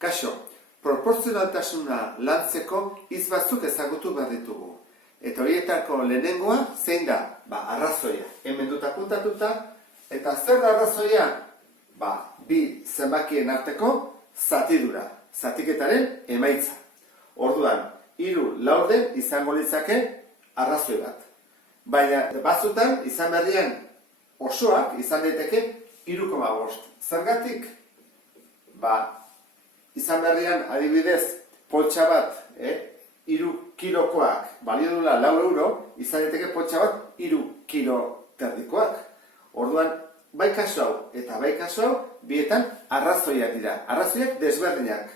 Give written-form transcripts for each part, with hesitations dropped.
Kaixo, proportzionaltasuna lantzeko hitz batzuk ezagutu behar ditugu. Eta horietako lehenengoa zein da? Arrazoia. Hemen dut apuntatuta, eta zer da arrazoia? Bi zenbakien arteko zatidura, zatiketaren emaitza. Orduan, 3 laurden izango litzake arrazoi bat. Baina batzutan izan berrian osoak izan daiteke 3,5. Zergatik? Izan berrian adibidez poltsa bat, 3 kilokoak balio duela 4 euro, izan daiteke poltsa bat 3 kilo terdikoak. Orduan, bai kasu hau eta bai kasu hau, bietan arrazoiak dira. Arrazoiak desberdinak.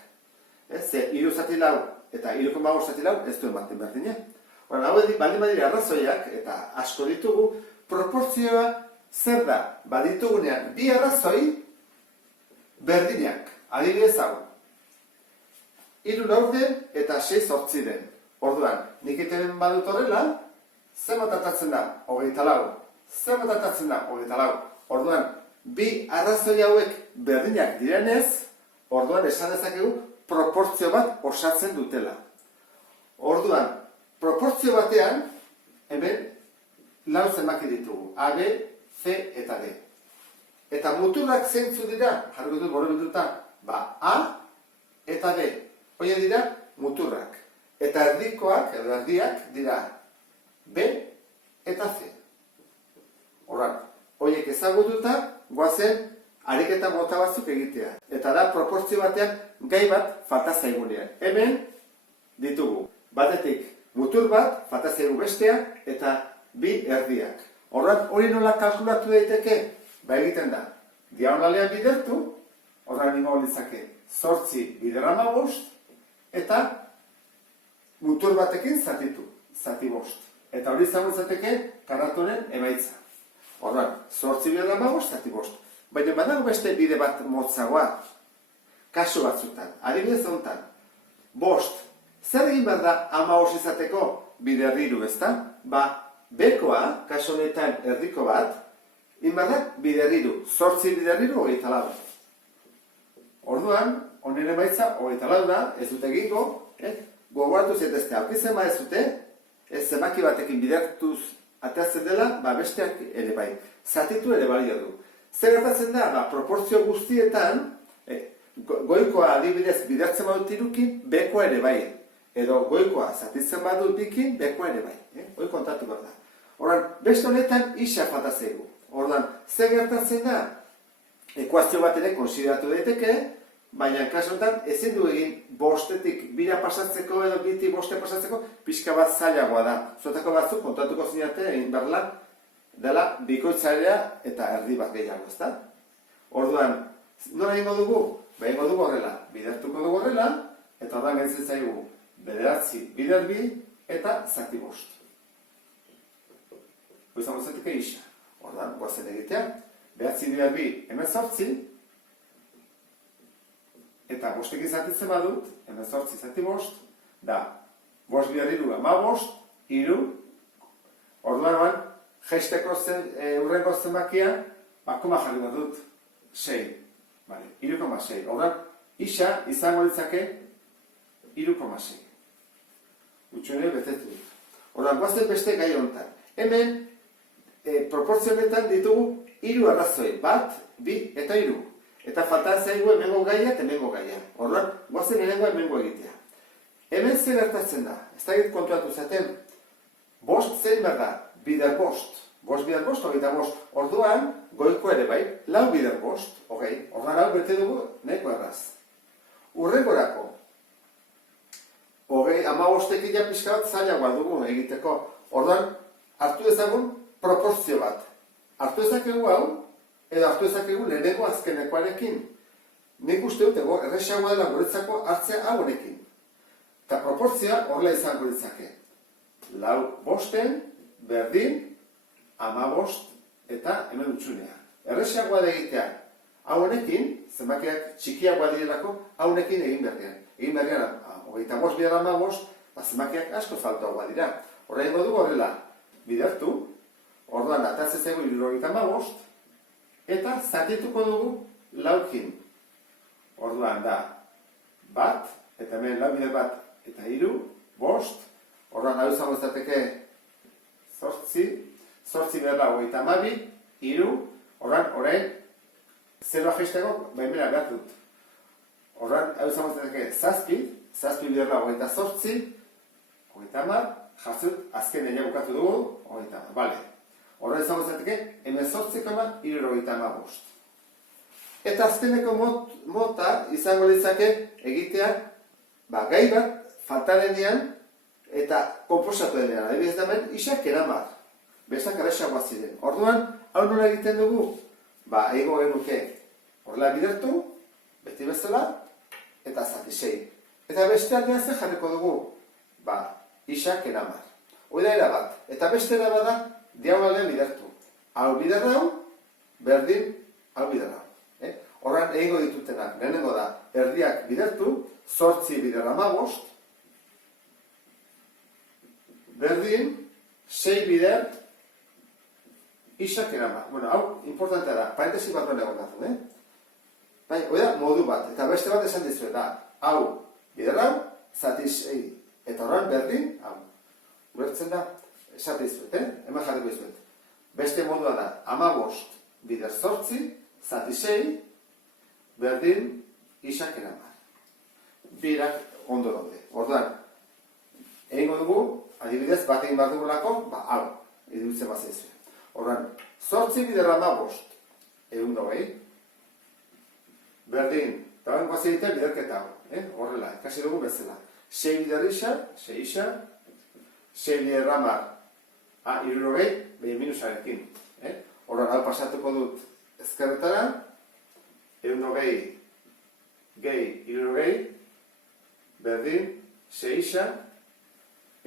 Ze 3 zati lau eta 3,5 zati lau ez du ematen berdina. Hau baldin badira arrazoiak, eta asko ditugu, proportzioa zer da? Baditugunean bi arrazoi berdinak. Adibidez hau. 3 laurden eta 6 zortziren. Orduan, nik egiten badut horrela, zer motatatzen da? 24. Zer motatatzen da? 24. Orduan, bi arrazoi hauek berdinak direnez, orduan esan dezakegu proportzio bat osatzen dutela. Orduan, proportzio batean, hemen, 4 zenbaki ditugu. A, B, C eta D. Eta muturrak zeintzu dira, jarriko dut borobilduta, A eta B. Horiek dira muturrak. Eta erdikoak, edo erdiak, dira B eta C. Orduan, horiek ezagututa, goazen ariketa mota batzuk egitea. Eta da, proportzio batean, gai bat falta zaigunean. Hemen ditugu, batetik mutur bat, falta zaigu bestea, eta bi erdiak. Orduan, hori nola kalkulatu daiteke? Egiten da, diagonalean bidertu, orduan ningo litzake 8 bider 15, eta mutur batekin zatitu, zati 5. Eta hori izango litzateke karatonen emaitza. Orduan, 8 bider 15, zati 5. Baina badago beste bide bat motzagoa, kasu batzutan, adibidez honetan, 5. Zer egin behar da 15 izateko bider 3, ezta? Bekoa, kasu honetan erdiko bat, egin behar da bider 3, 8 bider 3, 24. Orduan, honen emaitza 24 da, ez dute egingo, gogoratu zetezte, aukizen ez dute, zenbaki batekin bidertuz ateratzen dela, besteak ere bai, zatitu ere balio du. Zer gertatzen da, proportzio guztietan, goikoa adibidez bidertzen badut 3-kin, bekoa ere bai. Edo goikoa zatitzen badut 2-kin, bekoa ere bai. Hoi kontatu behar da. Orduan, beste honetan isa falta zaigu. Orduan, zer gertatzen da, ekuazio bat ere konsideratu daiteke, baina kasu honetan ezin du egin 5-etik 2 pasatzeko edo 2-tik 5 pasatzeko pixka bat zailagoa da. Zuetako batzuk kontatuko zinate egin berla dela bikoitzailea eta erdi bat gehiago, ezta? Orduan, nola egingo dugu? Egingo dugu horrela, bidertuko dugu horrela, eta orduan gaitzen zaigu 9 bider 2 eta zati 5. Izango zateke isa. Orduan, goazen egitea, 9 bider 2 18, eta 5-ekin zatitzen badut, 18 zati 5, da 5 bider 3 15, 3, orduan, jaisteko urrengo zenbakia, koma jarri bat dut, 6. 3,6. Orduan, isa izango litzake 3,6. Utsuene betetu dut. Orduan, guazen beste gai honetan. Hemen, proporzionetan ditugu 3 arrazoi. 1, 2 eta 3. Eta faltan zaigu hemengo gaia eta hemengo gaia. Orduan, guazen hemengo hemengo egitea. Hemen zer gertatzen da? Ez da kontuatu zaten, 5 zein behar da? Bider 5. 5 bider 5, 25. Orduan, goiko ere bai, 4 bider 5, orduan hau bete dugu, nahiko erraz. Urrengorako, 15-ekin ja pixka bat zailagoa dugu egiteko. Orduan, hartu ezagun proporzio bat. Hartu ezakegu hau, edo hartu ezakegu lehenengo azkenekoarekin. Nik uste dut ego, erresagoa dela guretzako hartzea hau honekin. Eta proporzioa horrela izango ditzake. 4 5-en, berdin, 15 eta hemen utxunea. Erresagoa da egitea, hau honekin, zenbakiak txikiagoa direlako, hau honekin egin berdean. Egin berdean, 25 bider 15, zenbakiak asko faltagoa dira. Horrein dugu horrela, bidertu, orduan atatzen zaigu 75, eta zatituko dugu 4-kin. Orduan da, bat, eta hemen lau bider bat eta hiru, bost, horren hau izango izateke zortzi, zortzi berla hogeita hamabi, hiru, horren orain zeroa jaisteko baimena behar dut. Horren hau izango izateke zazpi, zazpi biderla hogeita zortzi, hogeita hamar, jartzut azken ene bukatu dugu, hogeita hamar, bale. Horren izango izateke hemen zortzikoma, hirurogeita hamabost. Eta azkeneko mota izango litzake egitea gai bat faltarenean eta konposatu denean. Adibidez da hemen isak eramar. Bestak arrexagoa ziren. Orduan, hau nola egiten dugu? Ego genuke horrela bidertu, beti bezala, eta zati sei. Eta beste aldean zer jarriko dugu? Isak eramar. Hoi da erabat. Eta beste erabat da, diagonalean bidertu. Hau biderra hau, berdin, hau biderra hau. Horran egingo ditutenak, lehenengo da, erdiak bidertu, zortzi bider hamabost, berdin, sei bider, isak eramar. Bueno, hau, importantea da, parentesi bat egon datu, hoi da, modu bat, eta beste bat esan dizuet da, hau, bider hau, zati sei, eta horran berdin, hau. Ulertzen da, esate dizuet, hemen jarriko dizuet. Beste modua da, hamabost bider zortzi, zati sei, berdin, isak eramar. Birak ondo daude. Orduan, egingo dugu, adibidez, bat egin behar dugulako, hau, iruditzen bat zaizue. Orduan, zortzi bider hamabost, egun dogei, berdin, eta horren guazi egitea biderketa hau, horrela, ikasi dugu bezala. Sei bider isak, sei isak, sei bider hamar, irurogei, behin minusarekin. Orduan, hau pasatuko dut ezkerretara, egunogei, gehi, irurogei, berdin, sei isa,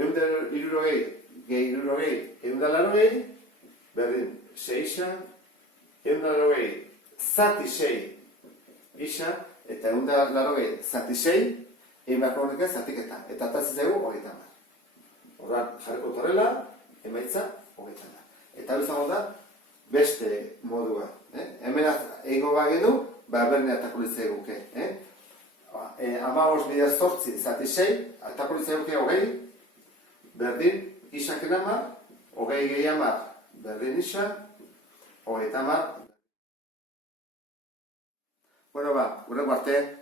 irurogei, gehi, irurogei, egundalarogei, berdin, sei isa, egundalarogei, zati sei isa, eta egundalarogei, zati sei, egin beharko horrek zatiketa, eta tazitzaigu hogeita hamar. Horran, jarriko torrela, emaitza, hogeita hamar. Eta hau izango da, beste modua. Hemen egingo bagenu, berne atakulitzea guke. Hamabost bider zortzi, zati sei, atakulitzea guke hogei, berdin, isak eramar, hogei gehi hamar, berdin isa, hogeita hamar. Bueno, gure arte.